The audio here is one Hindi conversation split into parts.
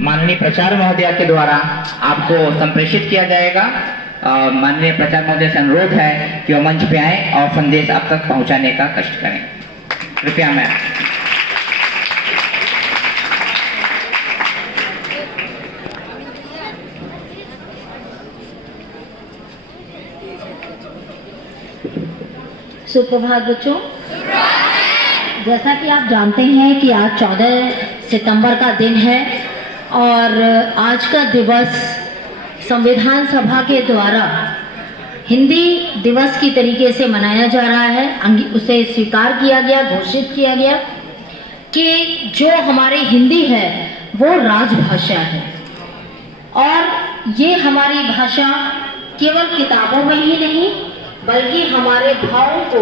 माननीय प्राचार्य महोदया के द्वारा आपको संप्रेषित किया जाएगा। माननीय प्राचार्य महोदय से अनुरोध है कि वो मंच पे आए और संदेश आप तक पहुंचाने का कष्ट करें। कृपया मैम। सुप्रभात बच्चों। जैसा कि आप जानते हैं कि आज 14 सितंबर का दिन है और आज का दिवस संविधान सभा के द्वारा हिंदी दिवस की तरीके से मनाया जा रहा है। उसे स्वीकार किया गया, घोषित किया गया कि जो हमारी हिंदी है वो राजभाषा है और ये हमारी भाषा केवल किताबों में ही नहीं बल्कि हमारे भावों को,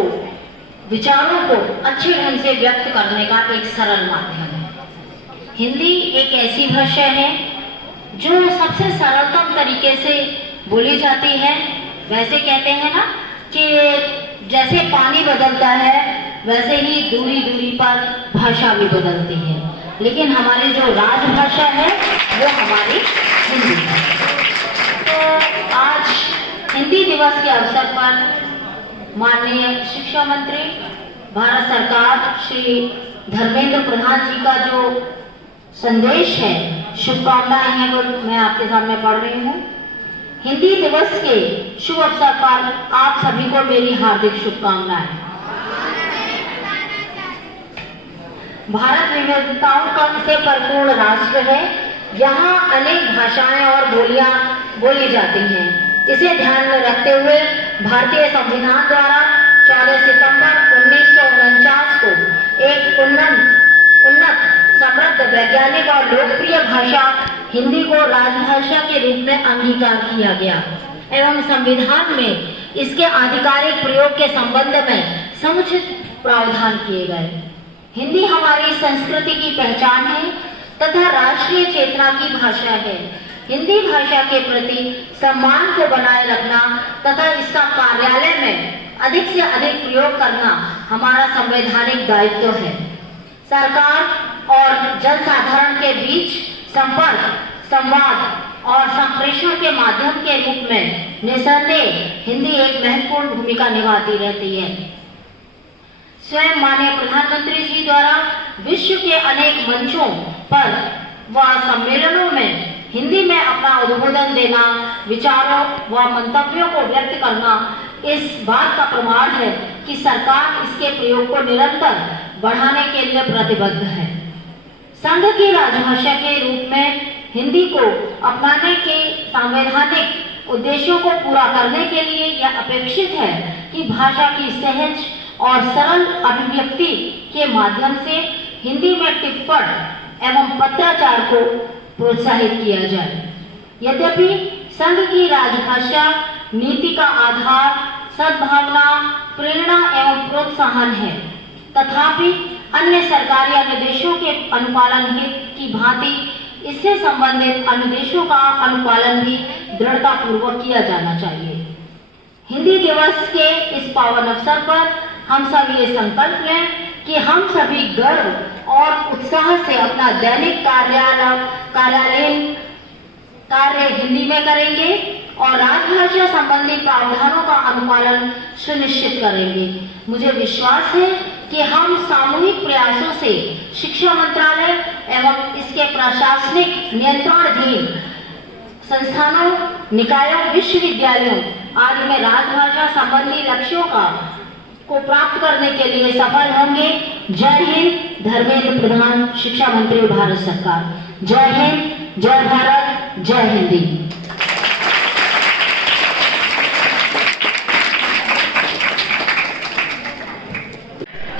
विचारों को अच्छे ढंग से व्यक्त करने का एक सरल माध्यम है। हिंदी एक ऐसी भाषा है जो सबसे सरलतम तरीके से बोली जाती है। वैसे कहते हैं ना कि जैसे पानी बदलता है वैसे ही दूरी दूरी पर भाषा भी बदलती है, लेकिन हमारी जो राजभाषा है वो हमारी हिंदी है। तो आज हिंदी दिवस के अवसर पर माननीय शिक्षा मंत्री भारत सरकार श्री धर्मेंद्र प्रधान जी का जो संदेश है, शुभकामनाएं हैं, वो मैं आपके सामने पढ़ रही हूँ। हिंदी दिवस के शुभ अवसर पर आप सभी को मेरी हार्दिक शुभकामनाएं। भारत विविधताओं से परिपूर्ण राष्ट्र है। यहाँ अनेक भाषाएं और बोलियां बोली जाती हैं। इसे ध्यान में रखते हुए भारतीय संविधान द्वारा 14 सितंबर 1949 को एक उन्नत, समृद्ध, वैज्ञानिक और लोकप्रिय भाषा हिंदी को राजभाषा के रूप में अंगीकार किया गया एवं संविधान में इसके आधिकारिक प्रयोग के संबंध में समुचित प्रावधान किए गए। हिंदी हमारी संस्कृति की पहचान है तथा राष्ट्रीय चेतना की भाषा है। हिंदी भाषा के प्रति सम्मान को बनाए रखना तथा इसका कार्यालय में अधिक से अधिक प्रयोग करना हमारा संवैधानिक दायित्व है। सरकार और जनसाधारण के बीच संपर्क, संवाद और संप्रेषण के माध्यम के रूप में निसंदेह हिंदी एक महत्वपूर्ण भूमिका निभाती रहती है। स्वयं माननीय प्रधानमंत्री जी द्वारा विश्व के अनेक मंचों पर व सम्मेलनों में हिंदी में अपना उद्बोधन देना, विचारों व मंतव्यों को व्यक्त करना इस बात का प्रमाण है कि सरकार इसके प्रयोग को निरंतर बढ़ाने के लिए प्रतिबद्ध है। संघ की राजभाषा के रूप में हिंदी को अपनाने के संवैधानिक उद्देश्यों को पूरा करने के लिए यह अपेक्षित है कि भाषा की सहज और सरल अभिव्यक्ति के माध्यम से हिंदी में टिप्पण एवं पत्राचार को प्रोत्साहित किया जाए। यद्यपि संघ की राजभाषा नीति का आधार सद्भावना, प्रेरणा एवं प्रोत्साहन है, तथापि अन्य सरकारी अनुदेशों के अनुपालन की भांति इससे संबंधित अनुदेशों का अनुपालन भी दृढ़ता पूर्वक किया जाना चाहिए। हिंदी दिवस के इस पावन अवसर पर हम सब ये संकल्प लें कि हम सभी गर्व और उत्साह से अपना दैनिक कार्यालयीन कार्य हिंदी में करेंगे और राजभाषा संबंधी प्रावधानों का अनुपालन सुनिश्चित करेंगे। मुझे विश्वास है कि हम सामूहिक प्रयासों से शिक्षा मंत्रालय एवं इसके प्रशासनिक नियंत्रणाधीन संस्थानों, निकायों, विश्वविद्यालयों आदि में राजभाषा संबंधी लक्ष्यों को प्राप्त करने के लिए सफल होंगे। जय हिंद। धर्मेंद्र प्रधान, शिक्षा मंत्री, भारत सरकार। जय हिंद, जय भारत, जय हिंदी।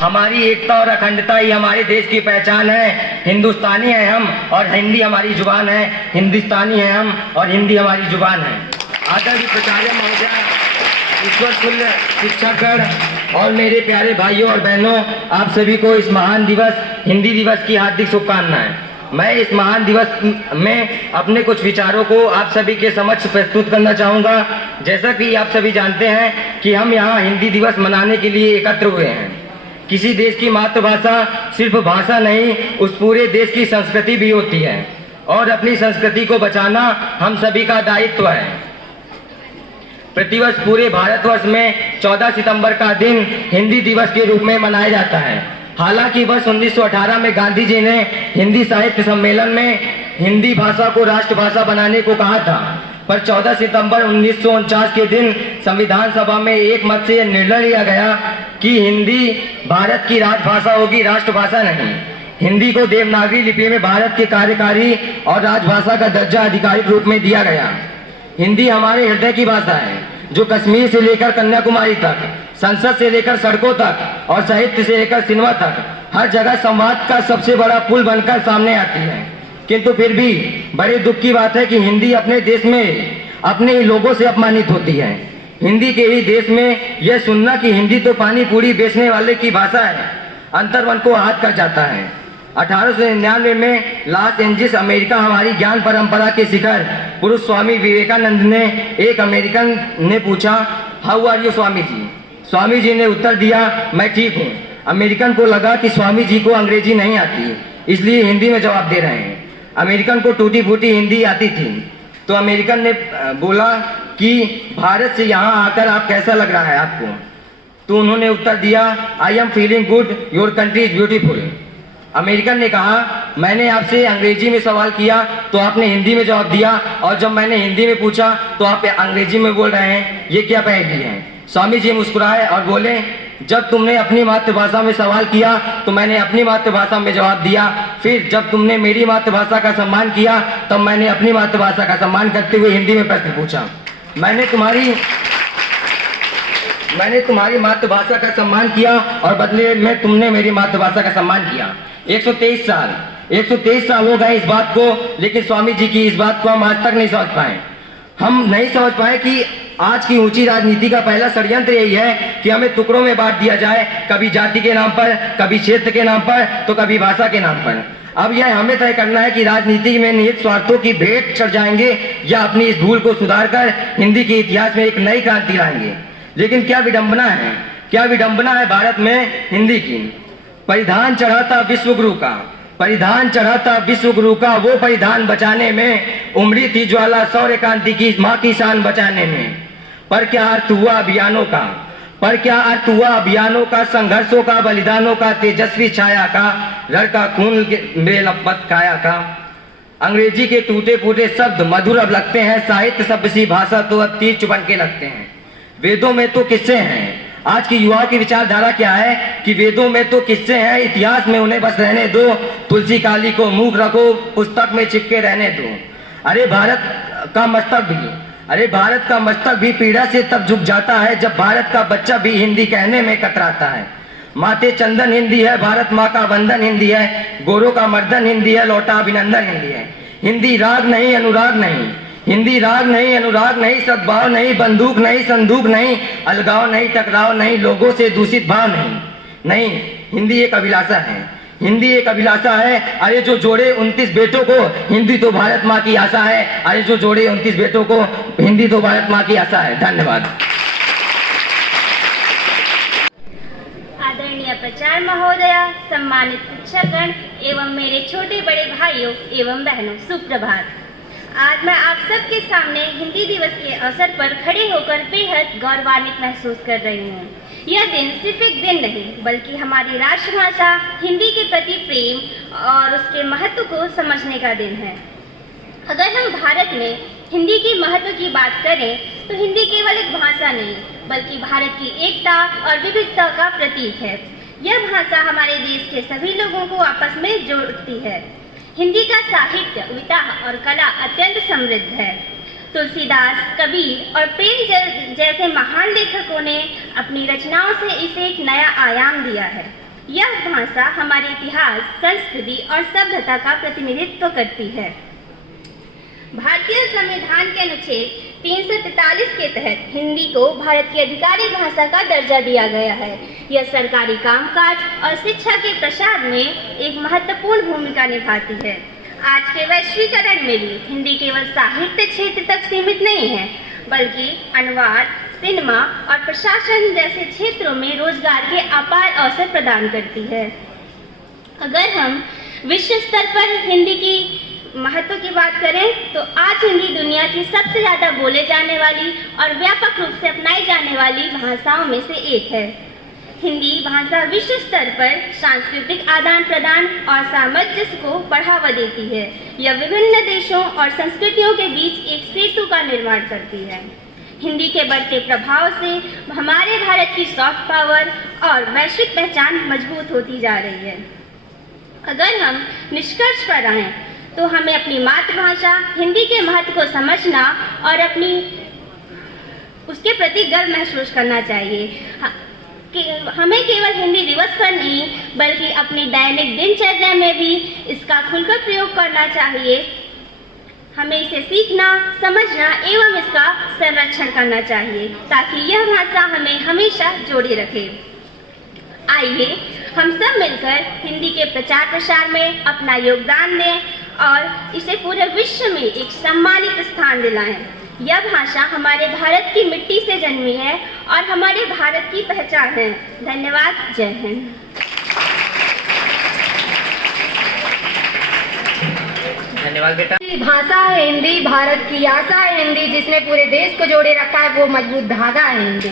हमारी एकता और अखंडता ही हमारे देश की पहचान है। हिंदुस्तानी है हम और हिंदी हमारी जुबान है। हिंदुस्तानी है हम और हिंदी हमारी जुबान है। आदरणीय प्राचार्य महोदय, ईश्वर तुल्य शिक्षागण और मेरे प्यारे भाइयों और बहनों, आप सभी को इस महान दिवस हिंदी दिवस की हार्दिक शुभकामनाएं। मैं इस महान दिवस में अपने कुछ विचारों को आप सभी के समक्ष प्रस्तुत करना चाहूँगा। जैसा कि आप सभी जानते हैं कि हम यहाँ हिंदी दिवस मनाने के लिए एकत्र हुए हैं। किसी देश की मातृभाषा सिर्फ भाषा नहीं, उस पूरे देश की संस्कृति भी होती है। और अपनी संस्कृति को बचाना हम सभी का दायित्व है। प्रतिवर्ष पूरे भारतवर्ष में 14 सितंबर का दिन हिंदी दिवस के रूप में मनाया जाता है। हालांकि वर्ष 1918 में गांधी जी ने हिंदी साहित्य सम्मेलन में हिंदी भाषा को राष्ट्रभाषा बनाने को कहा था, पर 14 सितंबर 1949 के दिन संविधान सभा में एक मत से यह निर्णय लिया गया कि हिंदी भारत की राजभाषा होगी, राष्ट्रभाषा नहीं। हिंदी को देवनागरी लिपि में भारत के कार्यकारी और राजभाषा का दर्जा आधिकारिक रूप में दिया गया। हिंदी हमारे हृदय की भाषा है, जो कश्मीर से लेकर कन्याकुमारी तक, संसद से लेकर सड़कों तक और साहित्य से लेकर सिनेमा तक हर जगह संवाद का सबसे बड़ा पुल बनकर सामने आती है। किंतु फिर भी बड़े दुख की बात है कि हिंदी अपने देश में अपने ही लोगों से अपमानित होती है। हिंदी के ही देश में यह सुनना कि हिंदी तो पानी पूरी बेचने वाले की भाषा है, अंतर्मन को आहत कर जाता है। 1899 में लॉस एंजिल्स अमेरिका हमारी ज्ञान परंपरा के शिखर पुरुष स्वामी विवेकानंद ने एक अमेरिकन ने पूछा, how are you Swami ji? Swami ji ने उत्तर दिया, मैं ठीक हूँ। अमेरिकन को लगा कि स्वामी जी को अंग्रेजी नहीं आती, इसलिए हिंदी में जवाब दे रहे हैं। अमेरिकन को टूटी फूटी हिंदी आती थी, तो अमेरिकन ने बोला कि भारत से यहाँ आकर आप कैसा लग रहा है आपको? तो उन्होंने उत्तर दिया, I am feeling good, your country is beautiful. American ने कहा, मैंने आपसे अंग्रेजी में सवाल किया तो आपने हिंदी में जवाब दिया, और जब मैंने हिंदी में पूछा तो आप अंग्रेजी में बोल रहे हैं, ये क्या पहेली है? स्वामी जी मुस्कुराए और बोले, जब तुमने अपनी मातृभाषा में सवाल किया तो मैंने अपनी मातृभाषा में जवाब दिया, फिर जब तुमने मेरी मातृभाषा का सम्मान किया तब मैंने अपनी मातृभाषा का सम्मान करते हुए हिंदी में प्रश्न पूछा। मैंने तुम्हारी मातृभाषा का सम्मान किया और बदले में तुमने मेरी मातृभाषा का सम्मान किया। 123 साल हो गए इस बात को, लेकिन स्वामी जी की इस बात को हम आज तक नहीं समझ पाए। हम नहीं समझ पाए कि आज की ऊंची राजनीति का पहला षड्यंत्र यही है कि हमें टुकड़ों में बांट दिया जाए, कभी जाति के नाम पर, कभी क्षेत्र के नाम पर, तो कभी भाषा के नाम पर। अब यह हमें तय करना है कि राजनीति में निहित स्वार्थों की भेंट चढ़ जाएंगे या अपनी इस भूल को सुधारकर हिंदी के इतिहास में एक नई क्रांति लाएंगे। लेकिन क्या विडंबना है भारत में हिंदी की। परिधान चढ़ा था विश्व गुरु का, वो परिधान बचाने में उमड़ी थी ज्वाला शौर्य कांति की माँ की शान बचाने में। पर क्या अर्थ हुआ अभियानों का, संघर्षों का, बलिदानों का, तेजस्वी छाया का, रण का खून में लपट काया का। अंग्रेजी के टूटे फूटे शब्द मधुर अब लगते हैं, साहित्य शब्द सी भाषा तो अब तीर चुभन के लगते हैं। वेदों में तो किस्से हैं, आज की युवाओं की विचारधारा क्या है कि वेदों में तो किस्से हैं, इतिहास में उन्हें बस रहने दो, तुलसी काली को मूक रखो, पुस्तक में चिपके रहने दो। अरे भारत का मस्तक भी पीड़ा से तब झुक जाता है जब भारत का बच्चा भी हिंदी कहने में कतराता है। माते चंदन हिंदी है, भारत माँ का वंदन हिंदी है, गोरों का मर्दन हिंदी है, लौटा अभिनंदन हिंदी है। हिंदी राग नहीं अनुराग नहीं, सद्भाव नहीं, बंदूक नहीं, संदूक नहीं, अलगाव नहीं, टकराव नहीं, लोगों से दूषित भाव नहीं। हिंदी एक अभिलाषा है। अरे जो जोड़े 29 बेटों को, हिंदी तो भारत माँ की आशा है। अरे जो जोड़े 29 बेटों को, हिंदी तो भारत माँ की आशा है। धन्यवाद। आदरणीय प्रचार महोदया, सम्मानित शिक्षकगण एवं मेरे छोटे बड़े भाइयों एवं बहनों, सुप्रभात। आज मैं आप सबके सामने हिंदी दिवस के अवसर पर खड़े होकर बेहद गौरवान्वित महसूस कर रही हूँ। यह दिन सिर्फ एक दिन नहीं, बल्कि हमारी राष्ट्रभाषा हिंदी के प्रति प्रेम और उसके महत्व को समझने का दिन है। अगर हम भारत में हिंदी के महत्व की बात करें तो हिंदी केवल एक भाषा नहीं, बल्कि भारत की एकता और विविधता का प्रतीक है। यह भाषा हमारे देश के सभी लोगों को आपस में जोड़ती है। हिंदी का साहित्य, कविता और कला अत्यंत समृद्ध है। तुलसीदास, कबीर और प्रेम जैसे महान लेखकों ने अपनी रचनाओं से इसे एक नया आयाम दिया है। यह भाषा हमारे इतिहास, संस्कृति और सभ्यता का प्रतिनिधित्व करती है। भारतीय संविधान के अनुच्छेद 343 के तहत हिंदी को भारत की आधिकारिक भाषा का दर्जा दिया गया है। यह सरकारी कामकाज और शिक्षा के प्रसार में एक महत्वपूर्ण भूमिका निभाती है। आज के वैश्वीकरण में भी हिंदी केवल साहित्य क्षेत्र तक सीमित नहीं है, बल्कि अनुवाद, सिनेमा और प्रशासन जैसे क्षेत्रों में रोजगार के अपार अवसर प्रदान करती है। अगर हम विश्व स्तर पर हिंदी की महत्व की बात करें तो आज हिंदी दुनिया की सबसे ज़्यादा बोले जाने वाली और व्यापक रूप से अपनाई जाने वाली भाषाओं में से एक है। हिंदी भाषा विश्व स्तर पर सांस्कृतिक आदान प्रदान और सामंजस्य को बढ़ावा देती है। यह विभिन्न देशों और संस्कृतियों के बीच एक सेतु का निर्माण करती है। हिंदी के बढ़ते प्रभाव से हमारे भारत की सॉफ्ट पावर और वैश्विक पहचान मजबूत होती जा रही है। अगर हम निष्कर्ष पर आएं तो हमें अपनी मातृभाषा हिंदी के महत्व को समझना और उसके प्रति गर्व महसूस करना चाहिए। हमें केवल हिंदी दिवस पर नहीं बल्कि अपनी दैनिक दिनचर्या में भी इसका खुलकर प्रयोग करना चाहिए। हमें इसे सीखना, समझना एवं इसका संरक्षण करना चाहिए ताकि यह भाषा हमें हमेशा जोड़े रखे। आइए हम सब मिलकर हिंदी के प्रचार प्रसार में अपना योगदान दें और इसे पूरे विश्व में एक सम्मानित स्थान दिलाएं। यह भाषा हमारे भारत की मिट्टी से जन्मी है और हमारे भारत की पहचान है। धन्यवाद। जय हिंद। धन्यवाद बेटा। भाषा है हिंदी, भारत की आशा है हिंदी, जिसने पूरे देश को जोड़े रखा है वो मजबूत धागा है हिंदी।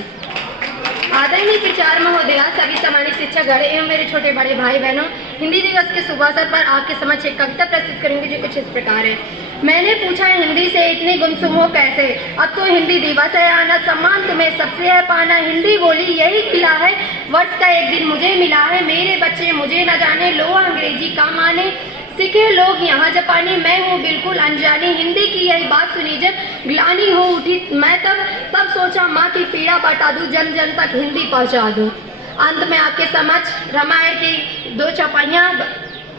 आदरणीय प्रचार महोदया, सभी सम्मानित शिक्षकगण एवं मेरे छोटे बड़े भाई बहनों, हिंदी दिवस के शुभ अवसर पर आपके समक्ष एक कविता प्रस्तुत करूंगी जो कुछ इस प्रकार है। मैंने पूछा हिंदी से इतनी गुमसुम हो कैसे, अब तो हिंदी दिवस है आना, सम्मान तुम्हें सबसे है पाना। हिंदी बोली यही खिला है, वर्ष का एक दिन मुझे मिला है। मेरे बच्चे मुझे न जाने, लो अंग्रेजी का माने, सीखे लोग यहाँ जापानी, मैं हूँ बिल्कुल अनजानी। हिंदी की यही बात सुनी जब ग्लानी हो उठी मैं तब सोचा माँ की पीड़ा बता दूं, जन जन तक हिंदी पहुँचा दूं। अंत में आपके समक्ष रामायण की 2 चौपाइयाँ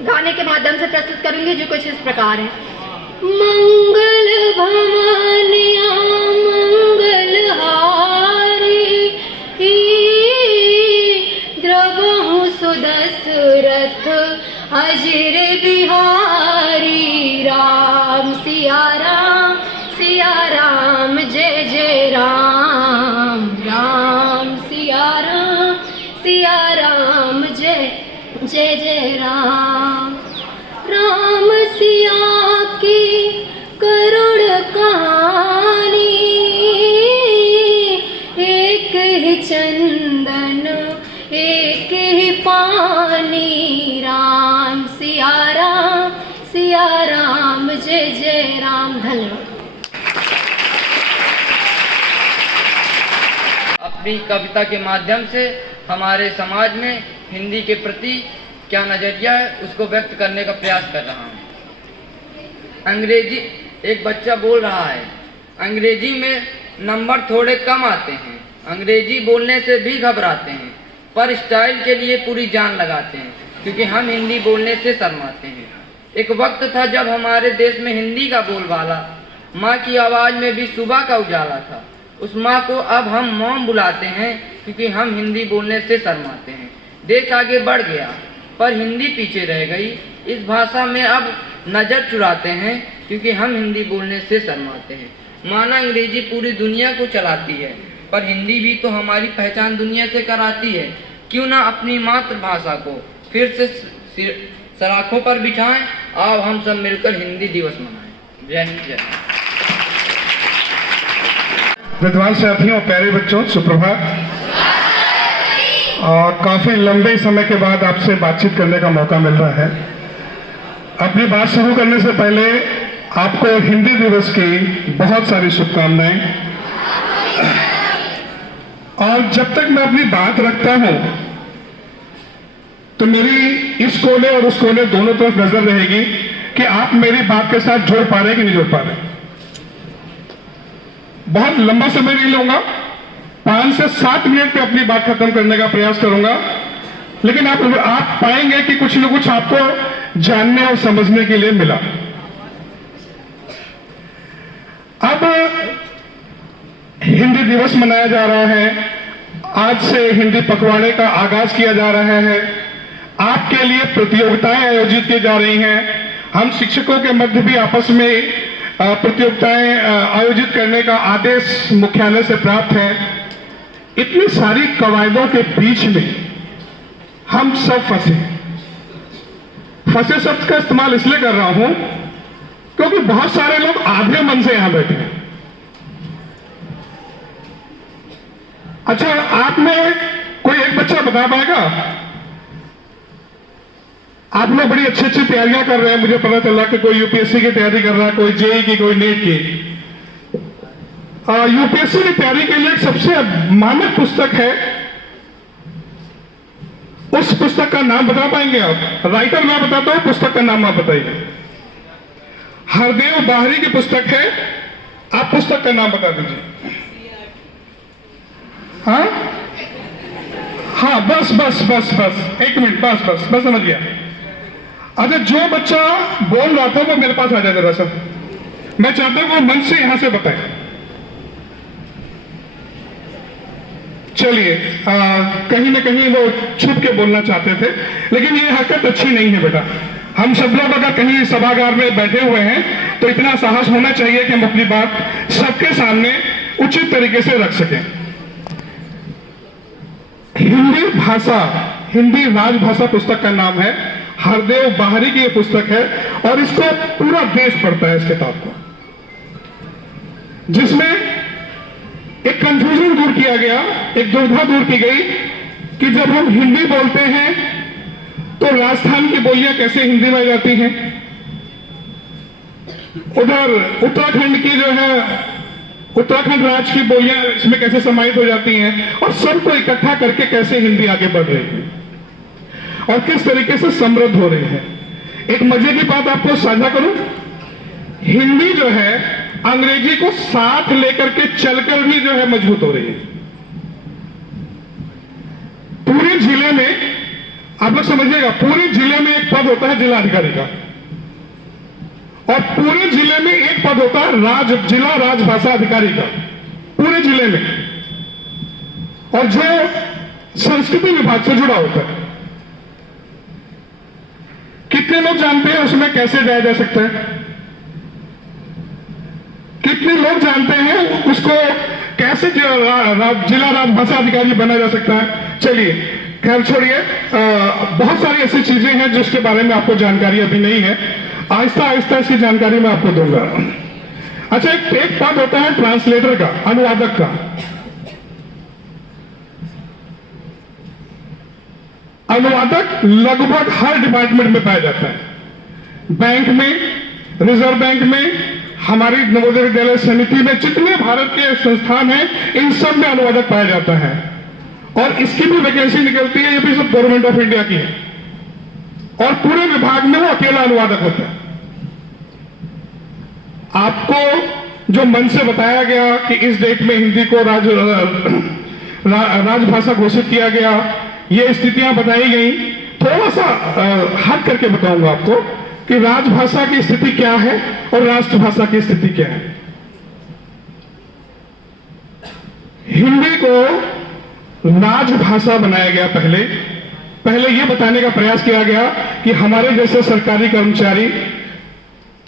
गाने के माध्यम से प्रस्तुत करूंगी जो कुछ इस प्रकार है। मंगल भवनिया मंगल हारी, द्रवहु सुदशरथ अजर बिहारी। राम सिया राम जय जय राम, राम सिया राम जय जय जय राम। राम सिया की करुण कहानी, एक ही चंदन एक ही पानी। राम सिया राम जय जय राम। धन्यवाद। अपनी कविता के माध्यम से हमारे समाज में हिंदी के प्रति क्या नजरिया है उसको व्यक्त करने का प्रयास कर रहा हूँ। अंग्रेजी, एक बच्चा बोल रहा है, अंग्रेजी में नंबर थोड़े कम आते हैं, अंग्रेजी बोलने से भी घबराते हैं, पर स्टाइल के लिए पूरी जान लगाते हैं क्योंकि हम हिंदी बोलने से शर्माते हैं। एक वक्त था जब हमारे देश में हिंदी का बोलबाला, माँ की आवाज़ में भी सुबह का उजाला था। उस माँ को अब हम मॉम बुलाते हैं क्योंकि हम हिंदी बोलने से शर्माते हैं। देश आगे बढ़ गया पर हिंदी पीछे रह गई। इस भाषा में अब नज़र चुराते हैं क्योंकि हम हिंदी बोलने से शर्माते हैं। माना अंग्रेजी पूरी दुनिया को चलाती है पर हिंदी भी तो हमारी पहचान दुनिया से कराती है। क्यों ना अपनी मातृभाषा को फिर से सराखों पर बिठाएं। आओ हम सब मिलकर हिंदी दिवस मनाएं। जय हिंद, जय हिंद। विद्वान साथियों, प्यारे बच्चों, सुप्रभात। और काफी लंबे समय के बाद आपसे बातचीत करने का मौका मिल रहा है। अपनी बात शुरू करने से पहले आपको हिंदी दिवस की बहुत सारी शुभकामनाएं। और जब तक मैं अपनी बात रखता हूं तो मेरी इस कोने और उस कोने दोनों तरफ नजर रहेगी कि आप मेरी बात के साथ जुड़ पा रहे हैं कि नहीं जुड़ पा रहे। बहुत लंबा समय नहीं लूंगा, 5 से 7 मिनट में अपनी बात खत्म करने का प्रयास करूंगा, लेकिन आप पाएंगे कि कुछ न कुछ आपको जानने और समझने के लिए मिला। अब हिंदी दिवस मनाया जा रहा है, आज से हिंदी पखवाड़े का आगाज किया जा रहा है। आपके लिए प्रतियोगिताएं आयोजित की जा रही हैं। हम शिक्षकों के मध्य भी आपस में प्रतियोगिताएं आयोजित करने का आदेश मुख्यालय से प्राप्त है। इतनी सारी कवायदों के बीच में हम सब फंसे शब्द का इस्तेमाल इसलिए कर रहा हूं क्योंकि बहुत सारे लोग आधे मन से यहां बैठे हैं। अच्छा, आप में कोई एक बच्चा बता पाएगा? आप लोग बड़ी अच्छी अच्छी तैयारियां कर रहे हैं, मुझे पता चला कि कोई यूपीएससी की तैयारी कर रहा है, कोई जेई की, कोई नीट की। यूपीएससी की तैयारी के लिए एक सबसे मानक पुस्तक है, उस पुस्तक का नाम बता पाएंगे आप? राइटर मैं बताता हूं, पुस्तक का नाम आप बताइए। हरदेव बाहरी की पुस्तक है, आप पुस्तक का नाम बता दीजिए। हाँ हाँ, बस बस बस बस, एक मिनट, बस बस बस, समझ गया। अच्छा, जो बच्चा बोल रहा था वो मेरे पास आ जाए जरा सा, मैं चाहता हूं वो मन से यहां से बताए। चलिए, कहीं ना कहीं वो छुप के बोलना चाहते थे, लेकिन ये हरकत अच्छी नहीं है बेटा। हम सब लोग अगर कहीं सभागार में बैठे हुए हैं तो इतना साहस होना चाहिए कि हम अपनी बात सबके सामने उचित तरीके से रख सकें। हिंदी भाषा, हिंदी राजभाषा पुस्तक का नाम है, हरदेव बाहरी की ये पुस्तक है और इसको पूरा देश पढ़ता है इस किताब को, जिसमें एक कंफ्यूजन दूर किया गया, एक दुविधा दूर की गई कि जब हम हिंदी बोलते हैं तो राजस्थान की बोलियां कैसे हिंदी में जाती हैं, उधर उत्तराखंड की जो है उत्तराखंड राज्य की बोलियां इसमें कैसे समाहित हो जाती हैं, और सबको इकट्ठा करके कैसे हिंदी आगे बढ़ रही है और किस तरीके से समृद्ध हो रही है। एक मजे की बात आपको साझा करूं, हिंदी जो है अंग्रेजी को साथ लेकर के चलकर भी जो है मजबूत हो रही है। पूरे जिले में, आप लोग समझिएगा, पूरे जिले में एक पद होता है जिलाधिकारी का, और पूरे जिले में एक पद होता है जिला राजभाषा अधिकारी का, पूरे जिले में, और जो संस्कृति विभाग से जुड़ा होता है। कितने लोग जानते हैं उसमें कैसे जाया जा सकता है? कितने लोग जानते हैं उसको कैसे जिला राजभाषा अधिकारी बना जा सकता है? चलिए, खैर छोड़िए, बहुत सारी ऐसी चीजें हैं जिसके बारे में आपको जानकारी अभी नहीं है, आहिस्ता आहिस्ता इसकी जानकारी मैं आपको दूंगा। अच्छा, एक पद होता है ट्रांसलेटर का, अनुवादक का। अनुवादक लगभग हर डिपार्टमेंट में पाया जाता है, बैंक में, रिजर्व बैंक में, हमारी नवोदय विद्यालय समिति में, जितने भारत के संस्थान हैं इन सब में अनुवादक पाया जाता है, और इसकी भी वैकेंसी निकलती है, ये भी सब गवर्नमेंट ऑफ इंडिया की है, और पूरे विभाग में वो अकेला अनुवादक होता है। आपको जो मन से बताया गया कि इस डेट में हिंदी को राजभाषा घोषित किया गया, ये स्थितियां बताई गई, थोड़ा सा हट करके बताऊंगा आपको कि राजभाषा की स्थिति क्या है और राष्ट्रभाषा की स्थिति क्या है। हिंदी को राजभाषा बनाया गया। पहले यह बताने का प्रयास किया गया कि हमारे जैसे सरकारी कर्मचारी,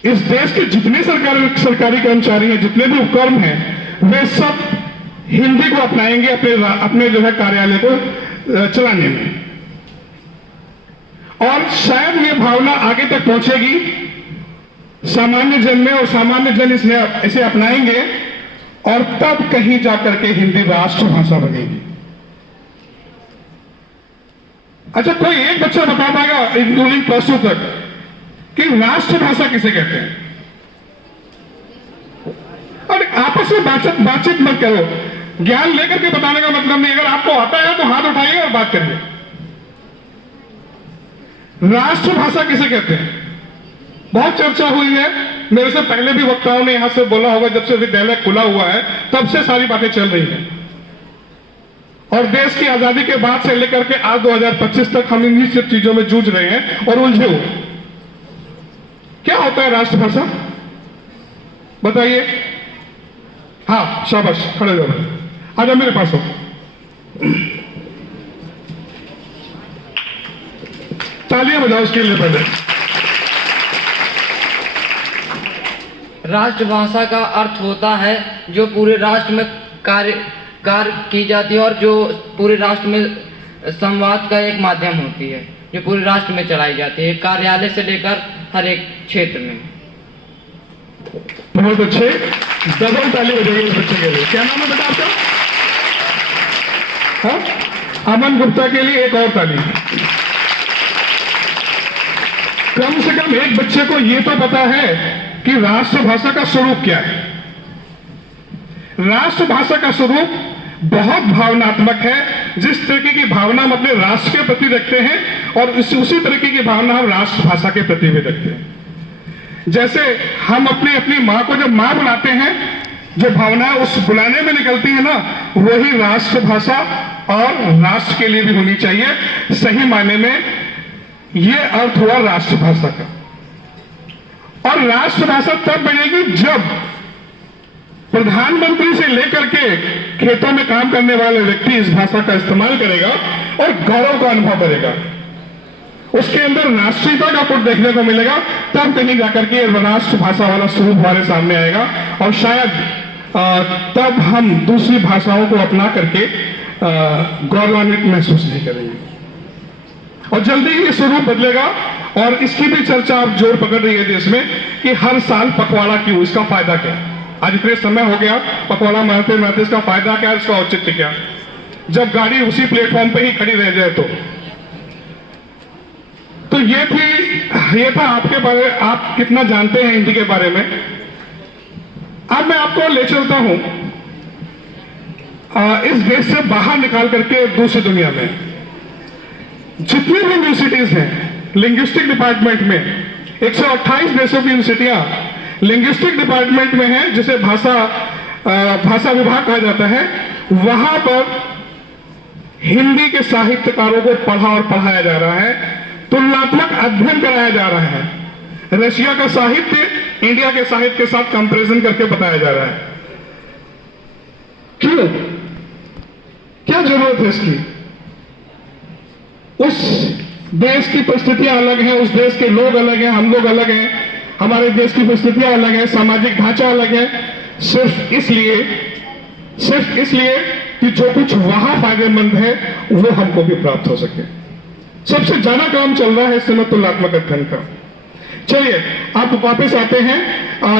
इस देश के जितने सरकारी कर्मचारी हैं, जितने भी उपक्रम हैं, वे सब हिंदी को अपनाएंगे अपने जो है कार्यालय को चलाने में, और शायद ये भावना आगे तक पहुंचेगी सामान्य जन में, और सामान्य जन इसे अपनाएंगे, और तब कहीं जाकर के हिंदी राष्ट्रभाषा बनेगी। अच्छा, कोई एक बच्चा बता पाएगा इंक्लूडिंग प्लस 2 तक कि राष्ट्रभाषा किसे कहते हैं? और आपस में बातचीत मत करो, ज्ञान लेकर के बताने का मतलब नहीं। अगर आपको आता है तो हाथ उठाइए और बात करिए। राष्ट्रभाषा किसे कहते हैं? बहुत चर्चा हुई है, मेरे से पहले भी वक्ताओं ने यहां से बोला होगा, जब से विद्यालय खुला हुआ है तब से सारी बातें चल रही हैं, और देश की आजादी के बाद से लेकर के आज 2025 तक हम इन्हीं सब चीजों में जूझ रहे हैं और उलझे हुए। क्या होता है राष्ट्रभाषा, बताइए? हाँ, शाबाश, खड़े हो जाओ, आ जाओ मेरे पास हो। तालियां बजाओ उसके लिए पहले। राष्ट्रभाषा का अर्थ होता है जो पूरे राष्ट्र में कार्य की जाती है, और जो पूरे राष्ट्र में संवाद का एक माध्यम होती है, जो पूरे राष्ट्र में चलाई जाती है, कार्यालय से लेकर हर एक क्षेत्र में। बहुत अच्छे, डबल ताली बजाइए इस बच्चे के लिए। क्या नाम है बेटा आपका? हाँ, अमन गुप्ता के लिए एक और ताली। कम से कम एक बच्चे को ये तो पता है कि राष्ट्रभाषा का स्वरूप क्या है। राष्ट्रभाषा का स्वरूप बहुत भावनात्मक है। जिस तरीके की भावना हम अपने राष्ट्र के प्रति रखते हैं और उसी तरीके की भावना हम राष्ट्रभाषा के प्रति भी रखते हैं। जैसे हम अपनी माँ को जब माँ बुलाते हैं, जो भावना उस बुलाने में निकलती है ना, वही राष्ट्रभाषा और राष्ट्र के लिए भी होनी चाहिए। सही मायने में ये अर्थ हुआ राष्ट्रभाषा का। और राष्ट्रभाषा तब बनेगी जब प्रधानमंत्री से लेकर के खेतों में काम करने वाले व्यक्ति इस भाषा का इस्तेमाल करेगा और गौरव का अनुभव करेगा, उसके अंदर राष्ट्रीयता का पुट देखने को मिलेगा। तब कहीं जाकर के राष्ट्रभाषा वाला स्वरूप हमारे सामने आएगा और शायद तब हम दूसरी भाषाओं को अपना करके गौरवान्वित महसूस नहीं करेंगे और जल्दी ही स्वरूप बदलेगा। और इसकी भी चर्चा आप जोर पकड़ रही है देश में कि हर साल पखवाड़ा क्यों, इसका फायदा क्या। आज इतने समय हो गया पखवाड़ा मनाते मनाते, इसका फायदा क्या, इसका औचित्य क्या। जब गाड़ी उसी प्लेटफॉर्म पे ही खड़ी रह जाए तो ये था आपके बारे, आप कितना जानते हैं हिंदी के बारे में। अब मैं आपको ले चलता हूं इस देश से बाहर निकाल करके दूसरी दुनिया में। जितनी भी यूनिवर्सिटीज हैं लिंग्विस्टिक डिपार्टमेंट में, 128 देशों की यूनिवर्सिटियां लिंग्विस्टिक डिपार्टमेंट में हैं, जिसे भाषा विभाग कहा जाता है। वहां पर हिंदी के साहित्यकारों को पढ़ा और पढ़ाया जा रहा है, तुलनात्मक अध्ययन कराया जा रहा है। रशिया का साहित्य इंडिया के साहित्य के साथ कंपैरिजन करके बताया जा रहा है। क्यों, क्या जरूरत है इसकी? उस देश की परिस्थितियां अलग हैं, उस देश के लोग अलग हैं, हम लोग अलग हैं, हमारे देश की परिस्थितियां अलग है, सामाजिक ढांचा अलग है। सिर्फ इसलिए कि जो कुछ वहां फायदेमंद है वो हमको भी प्राप्त हो सके। सबसे ज्यादा काम चल रहा है इस समय तुलनात्मक अध्ययन का। चलिए आप वापस आते हैं।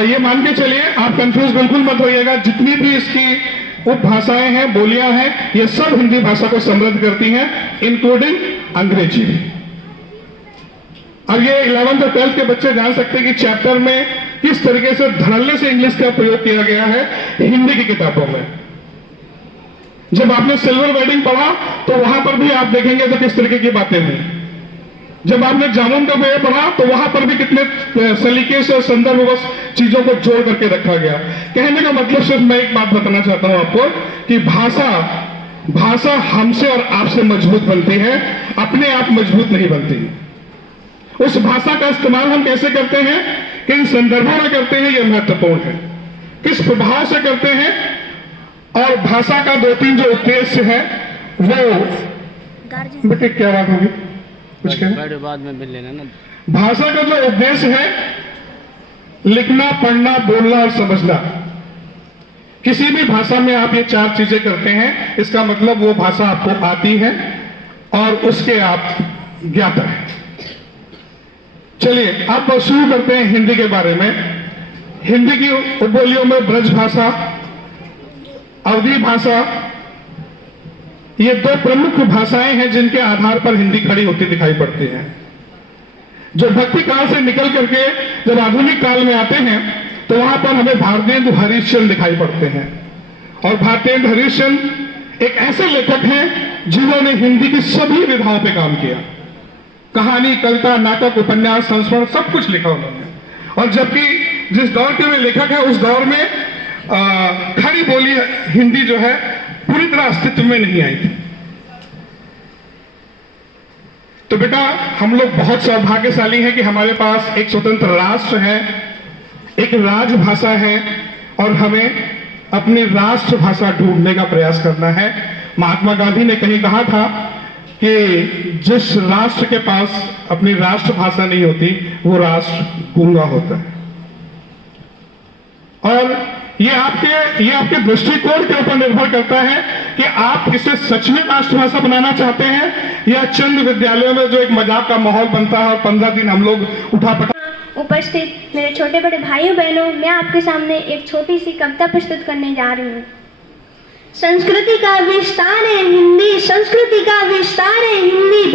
ये मान के चलिए, आप कंफ्यूज बिल्कुल मत होइएगा। जितनी भी इसकी उपभाषाएं हैं, बोलियां हैं, ये सब हिंदी भाषा को समृद्ध करती हैं, इंक्लूडिंग अंग्रेजी भी। अब ये 11th और 12th के बच्चे जान सकते हैं कि चैप्टर में किस तरीके से धड़ल्ले से इंग्लिश का प्रयोग किया गया है हिंदी की किताबों में। जब आपने सिल्वर वेडिंग पढ़ा तो वहां पर भी आप देखेंगे तो किस तरीके की बातें हुई। जब आपने जामुन का पेड़ पढ़ा तो वहां पर भी कितने सलीके से और संदर्भवश चीजों को जोड़ करके रखा गया। कहने का मतलब सिर्फ मैं एक बात बताना चाहता हूं आपको कि भाषा हमसे और आपसे मजबूत बनती है, अपने आप मजबूत नहीं बनती। उस भाषा का इस्तेमाल हम कैसे करते हैं, किन संदर्भों में करते हैं, यह महत्वपूर्ण है। किस प्रभाव से करते हैं, और भाषा का 2-3 जो उद्देश्य है वो बेटे क्या बात होगी, कुछ कहना बाद में मिल लेना ना। भाषा का जो उद्देश्य है, लिखना, पढ़ना, बोलना और समझना। किसी भी भाषा में आप ये 4 चीजें करते हैं, इसका मतलब वो भाषा आपको आती है और उसके आप ज्ञाता है। चलिए अब शुरू करते हैं हिंदी के बारे में। हिंदी की उपबोलियों में ब्रज भाषा, अवधी भाषा, ये 2 प्रमुख भाषाएं हैं जिनके आधार पर हिंदी खड़ी होती दिखाई पड़ती है। जो भक्ति काल से निकल करके जब आधुनिक काल में आते हैं तो वहां पर हमें भारतेंदु हरिश्चंद्र दिखाई पड़ते हैं। और भारतेंदु हरिश्चंद्र एक ऐसे लेखक हैं जिन्होंने हिंदी की सभी विधाओं पे काम किया। कहानी, कविता, नाटक, उपन्यास, संस्मरण सब कुछ लिखा उन्होंने। और जबकि जिस दौर के वे लेखक है उस दौर में खड़ी बोली हिंदी जो है पूरी तरह अस्तित्व में नहीं आई थी। तो बेटा हम लोग बहुत सौभाग्यशाली हैं कि हमारे पास एक स्वतंत्र राष्ट्र है, एक राजभाषा है और हमें अपनी राष्ट्रभाषा ढूंढने का प्रयास करना है। महात्मा गांधी ने कहीं कहा था कि जिस राष्ट्र के पास अपनी राष्ट्रभाषा नहीं होती वो राष्ट्र गूंगा होता है। और ये आपके दृष्टिकोण के ऊपर निर्भर करता है कि आप इसे सच में राष्ट्रभाषा बनाना चाहते हैं या चंद विद्यालयों में जो एक मजाक का माहौल बनता है और 15 दिन हम लोग उठापटक उपस्थित मेरे छोटे बड़े भाइयों बहनों, मैं आपके सामने एक छोटी सी कविता प्रस्तुत करने जा रही हूँ। संस्कृति का विस्तार है हिंदी, संस्कृति का विस्तार है हिंदी।